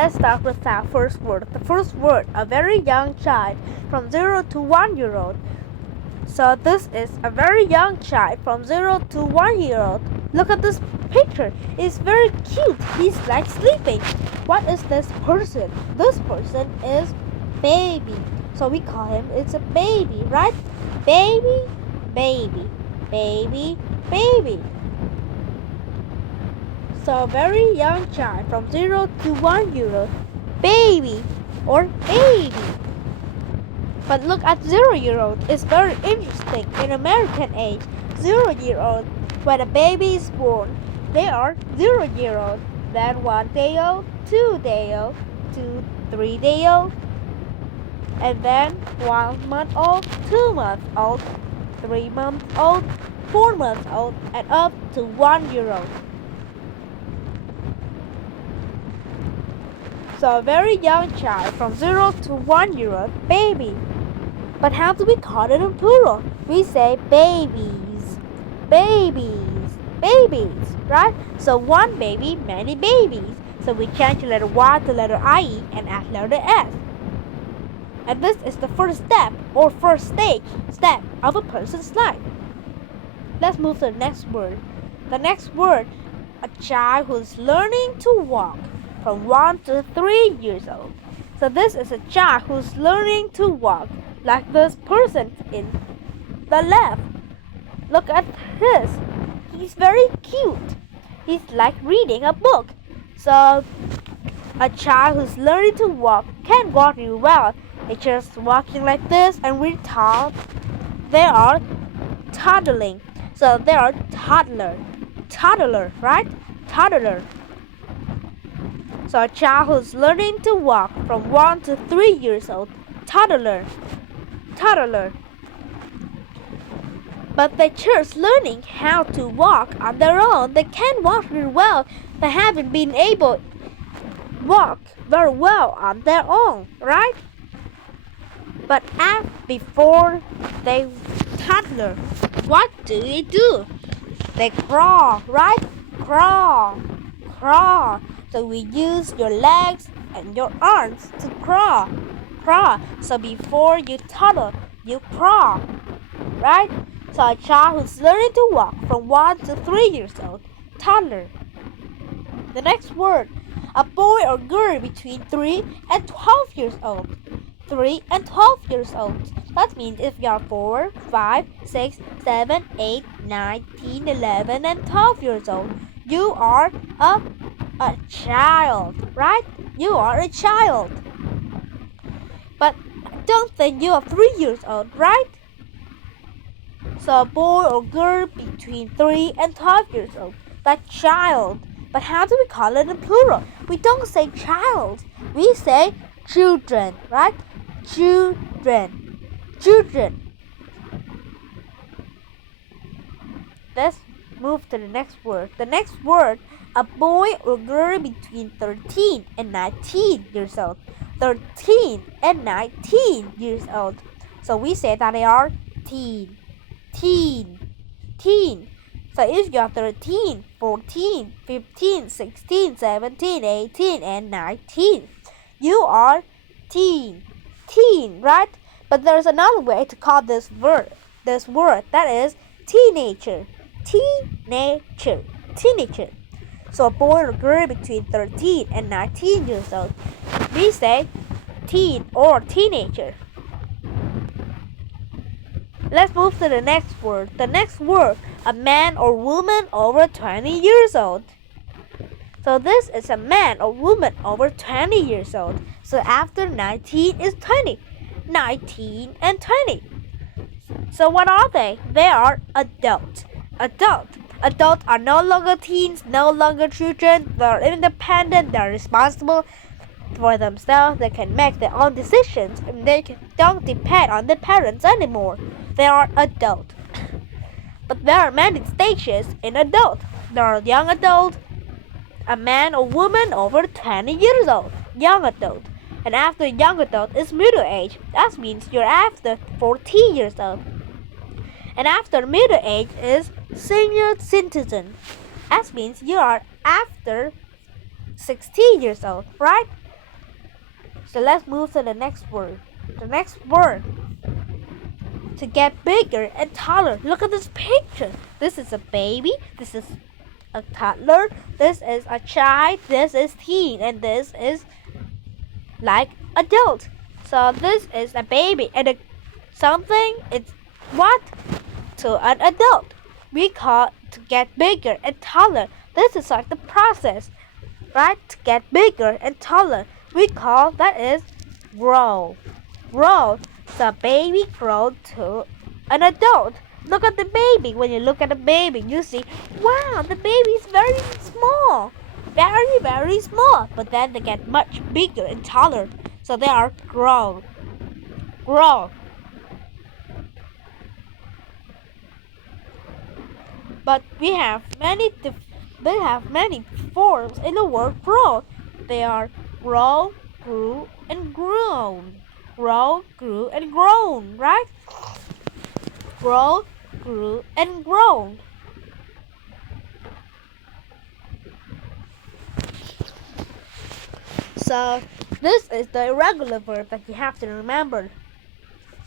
Let's start with our first word. The first word, a very young child from 0 to 1 year old. So this is a very young child from 0 to 1 year old. Look at this picture. It's very cute. He's like sleeping. What is this person? This person is baby. So we call him, it's a baby, right? Baby, baby, baby, baby. So a very young child from 0 to 1 year old. Baby or baby. But look at 0-year-old. It's very interesting. In American age, 0-year-old, when a baby is born, they are 0-year-old. Then 1-day-old, 2-day-old, 3-day-old, and then 1-month-old, 2-month-old, 3-month-old, 4-month-old, and up to 1-year-old. So a very young child from 0 to 1-year-old, baby. But how do we call it in plural? We say babies, babies, babies, right? So one baby, many babies. So we change letter Y to letter IE and add letter S. And this is the first step or first step of a person's life. Let's move to the next word. The next word, a child who's learning to walk from 1 to 3 years old. So this is a child who's learning to walk, like this person in the left. Look at his. He's very cute. He's like reading a book. So a child who's learning to walk can walk really well. It's just walking like this, and we're taught they are toddling. So they are toddler, right? Toddler. So a child who's learning to walk from 1 to 3 years old, toddler. But they're just learning how to walk on their own. They can walk really well. They haven't been able to walk very well on their own, right? But before they toddler, what do? They crawl, right? Crawl. So we use your legs and your arms to crawl. So before you toddle, you crawl, right? So a child who's learning to walk from 1 to 3 years old, toddler. The next word, a boy or girl between 3 and 12 years old. 3 and 12 years old. That means if you are 4, 5, 6, 7, 8, 9, 10, 11, and 12 years old, you are a child, right? You are a child. But don't think you are 3 years old, right? So a boy or girl between 3 and 12 years old, that child. But how do we call it in plural? We don't say child. We say children, right? Children. Let's move to the next word. The next word, a boy or girl between 13 and 19 years old. 13 and 19 years old. So we say that they are teen. So if you are 13, 14, 15, 16, 17, 18, and 19, you are teen, right? But there's another way to call this word, that is teenager. So a boy or girl between 13 and 19 years old, we say teen or teenager. Let's move to the next word. The next word, a man or woman over 20 years old. So this is a man or woman over 20 years old. So after 19 is 20. 19 and 20. So what are they? They are adult. Adults are no longer teens, no longer children. They're independent. They're responsible for themselves. They can make their own decisions, and they don't depend on their parents anymore. They are adult. But there are many stages in adult. There are young adult, a man or woman over 20 years old, young adult. And after young adult is middle age. That means you're after 14 years old. And after middle age is senior citizen. That means you are after 16 years old, right? So let's move to the next word. The next word, to get bigger and taller. Look at this picture. This is a baby. This is a toddler. This is a child. This is teen. And this is like adult. So this is a baby and something is what? To an adult. We call to get bigger and taller. This is like the process, right? To get bigger and taller. We call that is grow. Grow. So baby grow to an adult. Look at the baby. When you look at the baby, you see, wow, the baby is very small. Very, very small. But then they get much bigger and taller. So they are grown. Grow. But we have many forms in the word grow. They are grow, grew, and grown. Grow, grew, and grown, right? Grow, grew, and grown. So this is the irregular verb that you have to remember.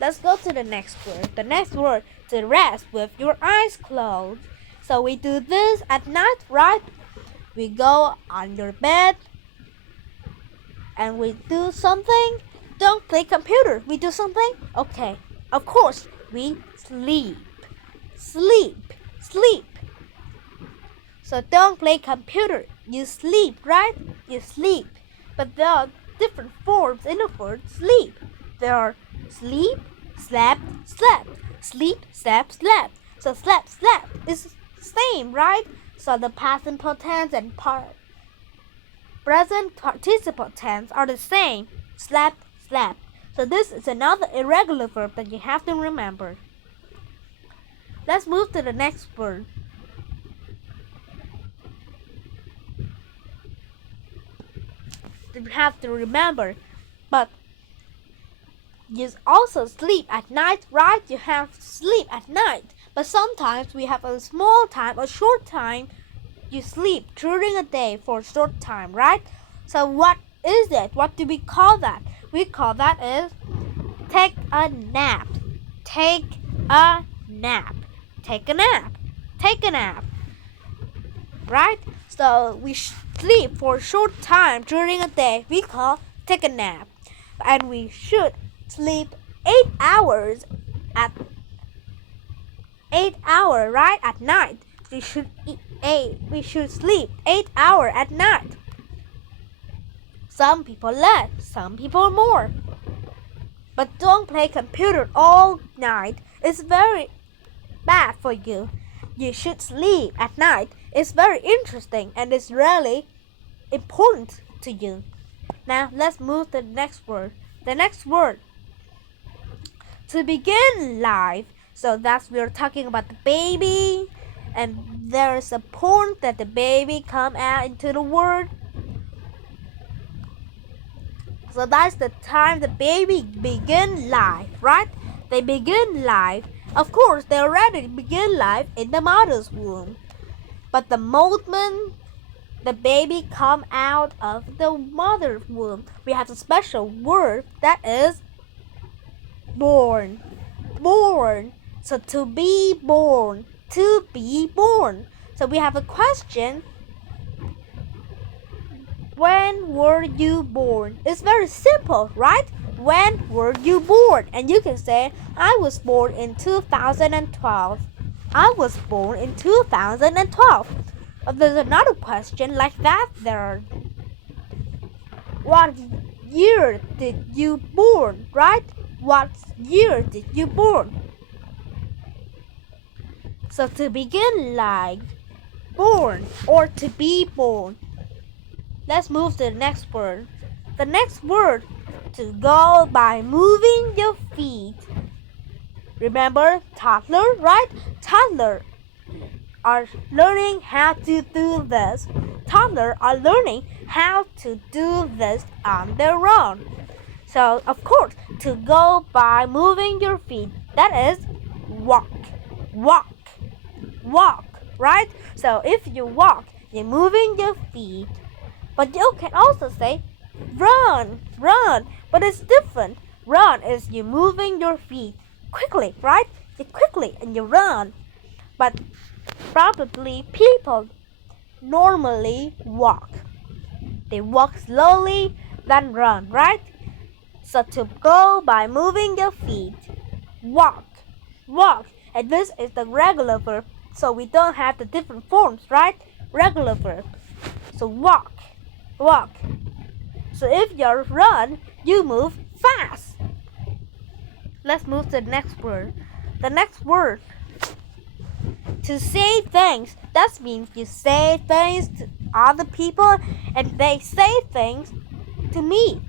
Let's go to the next word. The next word, to rest with your eyes closed. So we do this at night, right? We go on your bed and we do something. Don't play computer. We do something? Okay. Of course, we sleep. Sleep. Sleep. So don't play computer. You sleep, right? You sleep. But there are different forms in the word sleep. There are sleep, slept, slept. Sleep, slept, slept. So slept, slept is same, right? So the past simple tense and present participle tense are the same. Slept, slept. So this is another irregular verb that you have to remember. Let's move to the next word. You have to remember, but you also sleep at night, right? You have to sleep at night. But sometimes we have a small time, a short time. You sleep during a day for a short time, right? So what is it? What do we call that? We call that is take a nap. Take a nap. Take a nap. Take a nap. Right? So we sleep for a short time during a day. We call take a nap. And we should sleep 8 hours at 8 hours, right? At night. We should sleep 8 hours at night. Some people less, some people more. But don't play computer all night. It's very bad for you. You should sleep at night. It's very interesting and it's really important to you. Now let's move to the next word. The next word, to begin life. So that's we're talking about the baby, and there is a point that the baby come out into the world. So that's the time the baby begin life, right? They begin life. Of course, they already begin life in the mother's womb. But the moment the baby come out of the mother's womb, we have a special word that is born. Born. So to be born. To be born. So we have a question. When were you born? It's very simple, right? When were you born? And you can say, I was born in 2012. I was born in 2012. If there's another question like that, what year did you born, right? What year did you born? So to begin life, born or to be born. Let's move to the next word. The next word, to go by moving your feet. Remember toddler, right? Toddler are learning how to do this. Toddler are learning how to do this on their own. So of course, to go by moving your feet, that is walk. Walk. Walk, right? So if you walk, you're moving your feet. But you can also say run, run. But it's different. Run is you moving your feet quickly, right? You quickly and you run. But probably people normally walk. They walk slowly, then run, right? So to go by moving your feet, walk, walk. And this is the regular verb, so we don't have the different forms, right? Regular verb. So walk, walk. So if you run, you move fast. Let's move to the next word. The next word, to say thanks. That means you say things to other people and they say things to me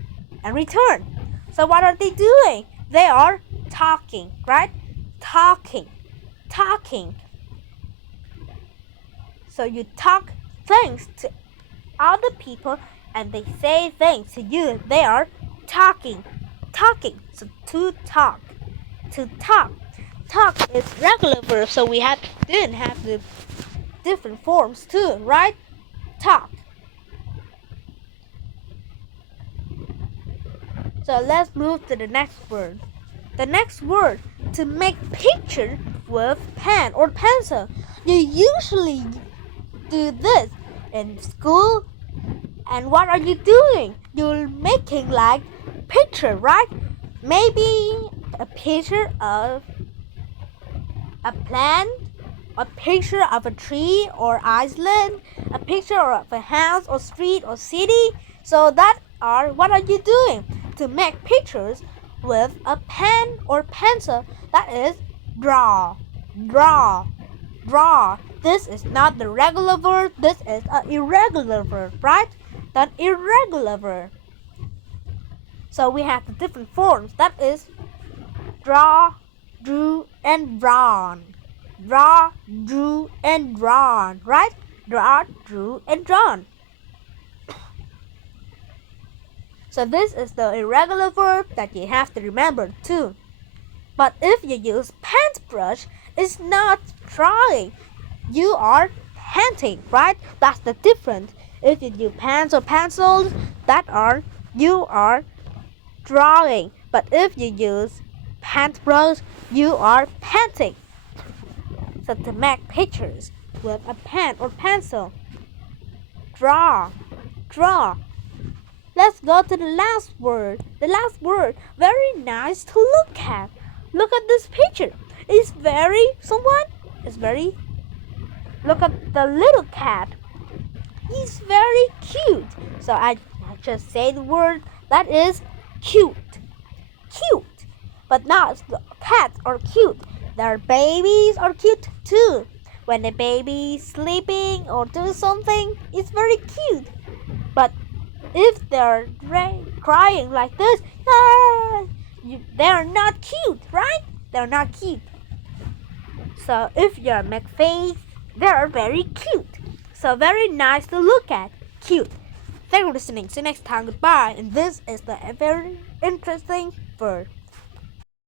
in return. So what are they doing? They are talking, right? Talking, talking. So you talk things to other people and they say things to you. They are talking, talking. So to talk, to talk. Talk is regular verb, so we didn't have the different forms too, right? Talk. So let's move to the next word. The next word, to make picture with pen or pencil. You usually do this in school. And what are you doing? You're making like picture, right? Maybe a picture of a plant, a picture of a tree or island, a picture of a house or street or city. So what are you doing? To make pictures with a pen or pencil. That is draw, draw, draw. This is not the regular verb. This is an irregular verb, right? That irregular verb. So we have the different forms. That is draw, drew, and drawn. Draw, drew, and drawn, right? Draw, drew, and drawn. So this is the irregular verb that you have to remember too. But if you use paintbrush, it's not drawing. You are painting, right? That's the difference. If you use pens or pencils, you are drawing. But if you use paintbrush, you are painting. So to make pictures with a pen or pencil, draw, draw. Let's go to the last word. The last word, very nice to look at. Look at this picture. Look at the little cat. He's very cute. So I just say the word that is cute. Cute. But not cats are cute. Their babies are cute too. When the baby is sleeping or doing something, it's very cute. But if they're crying like this, they're not cute, right? They're not cute. So if you make face, they're very cute. So very nice to look at. Cute. Thank you for listening. See you next time. Goodbye. And this is the very interesting word.